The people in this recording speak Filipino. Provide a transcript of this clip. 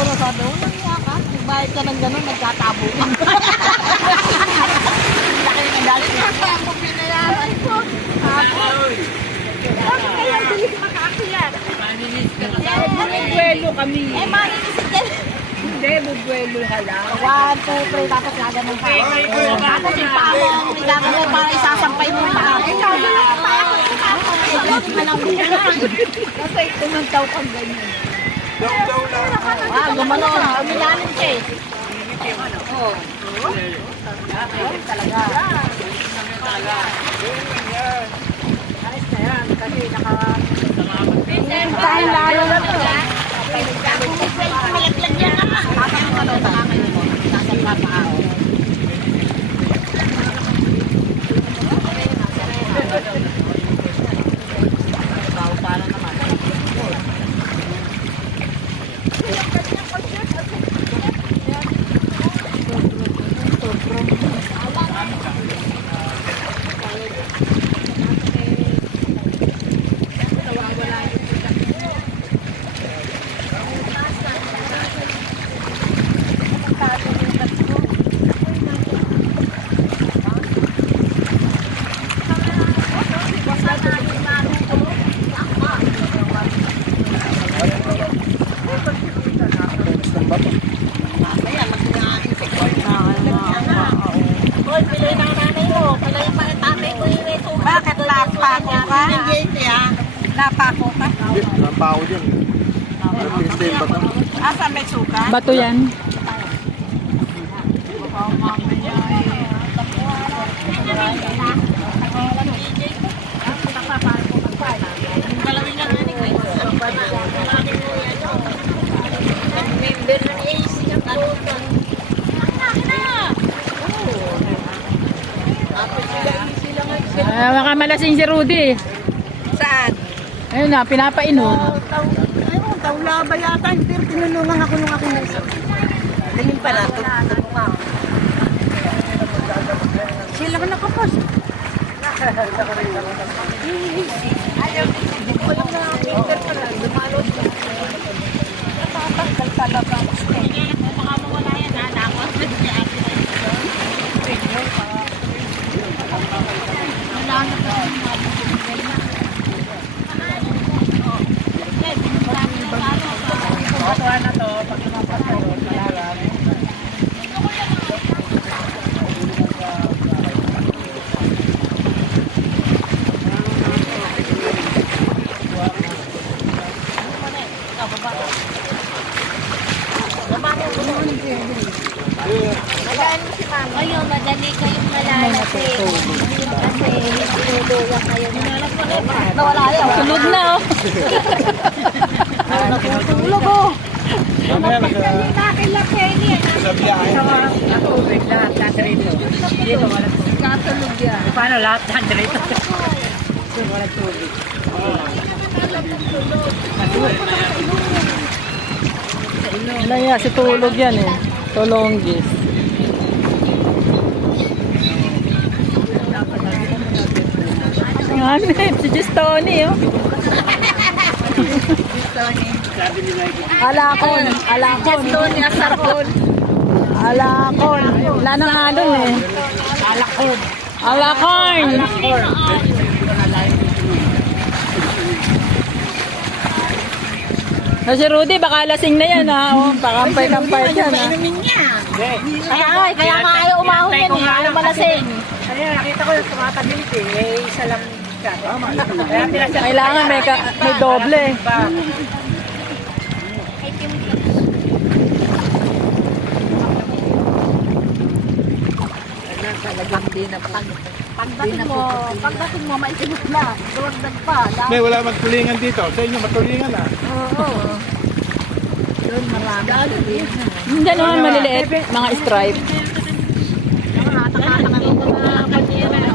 siguro sabi, nang iya ka, nagbayad ka ng gano'n, nagkatabo ka. Laki ng galit. Ako pinayaran ko. Bakit kaya bilis makaakyat? Maninis ka na. Bubwelo kami. Maninis ka. Hindi, bubwelo hala. 1, 2, 3, tapos gaganon ka. Tapos yung paa mo, kailangan mo para isasampay mo yung paa. Ikaw, gano'n yung paa ko. Kasi tumantaw kang ganyan. Daw lang. Gumanon. Umilalim siya eh. Oo. Talaga. Ayos na yan. Kasi Pintahan lalo na to. Malaglag yan naman. Tapos mo ano, takakayo mo. Sasampa pa ako. Para naman. Bakit napako ka? Napako ka? Hindi, napaw dyan. Pinstay ba ito? Asan may suka? Bato yan. Makamalasing si Rudy. Saan? Ayun na, pinapainom. Tawla ba yata? Pero tinulungan ako nung aking nasa. Ganyan pala. Sila ba nakapos? Ayaw, hindi ko alam na pinter pala. Dumalot ko. Natatanggal talaga. Baka mawala yan, nakakot. Patuhan na to, pag lumapas kayo, malalam. Ayun, madali kayong malalasing. Kasi tinulungan kayo. Nawala yan. Tulog na, oh. Natutulog oh. Sa biyahe. Natubig lahat, lahat rito. Dito, walang tubig. Katulog yan. Paano lahat, lahat rito? Walang tubig. Laya, si tulog yan eh. Tulonggis. Si Justoni, oh. Alakon. Alakon. Tony Asarcon. Alakon. Wala nang alon eh. Alakon. Alakon. So, si Rudy, baka lasing na yan, ha? Oh, pakampay-kampay dyan, ha? Kaya nga ayaw umahon yan eh. Ayaw malasing. Kaya nakita ko yung tumatabilit eh. Eh, isa lang siya. Kaya pinasya. Kailangan may doble. Pagdating mo, maisinot na. Duwagdag pa. May wala magtulingan dito. Sa inyo matulingan na. Oo. Doon marami. Hindi naman maliliit, mga stripe. Nakakatakan ako na kanina.